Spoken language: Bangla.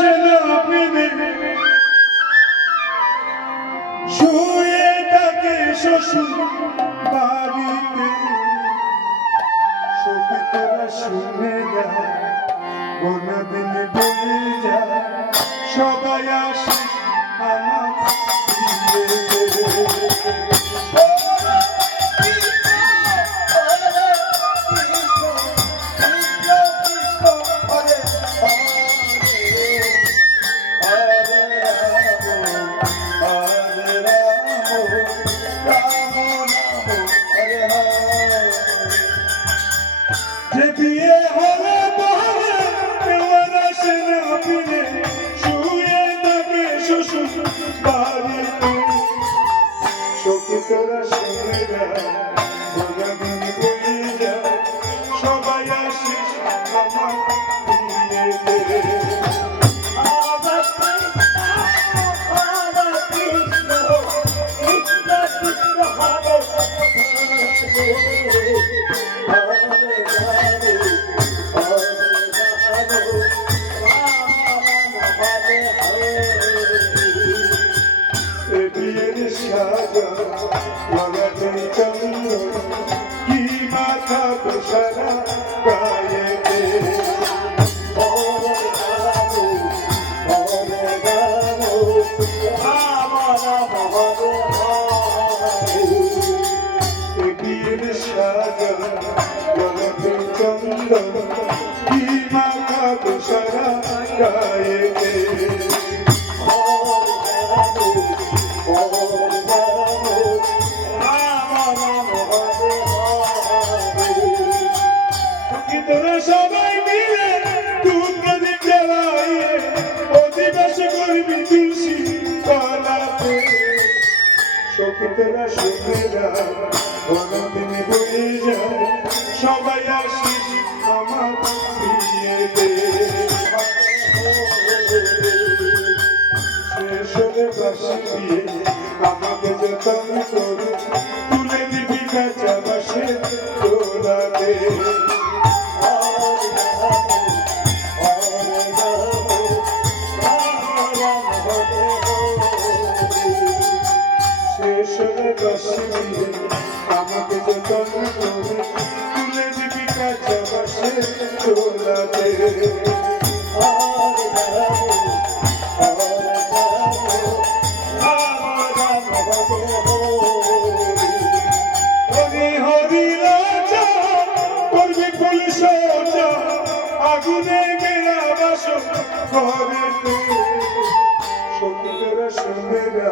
আসে না প্রেমে শুয়ে থাকে শ্বশুর বাড়িতে সখী তোরা শুনে যা কোনদিন বলে যা সবাই আসে আমার যে বিয়ে হলে বলে কেউ আসে না ফিরে শুয়ে থাকে শ্বশুর বাড়িতে সখী তোরা শুনে যা কোনদিন বলে যা সবাই আসিস আমার বিয়েতে লাগাতে চন্দ্র কি মাথা সারা গায়েতে বিয়ের সাজা লাগাতে চন্দ্র কি মাথা সারা গায়েতে তোরা সবাই মিলে দুর্গদীপ জ্বালাইয়ে অধিবাস করবি তুলসী তলাতে সখী তোরা শুনে যা কোনদিন বলে যা সবাই আসিস আমার বিয়েতে শেষ হলে বাসি দিয়ে আমাকে যতন করে তুলে দিবি কাঁচা বাসে তোলাতে আমাকে যতন করে তুলে দিবি কাঁচা বাসে তোলাতে আগুনে গেরা বাস ঘরেতে সখী তোরা শুনে যা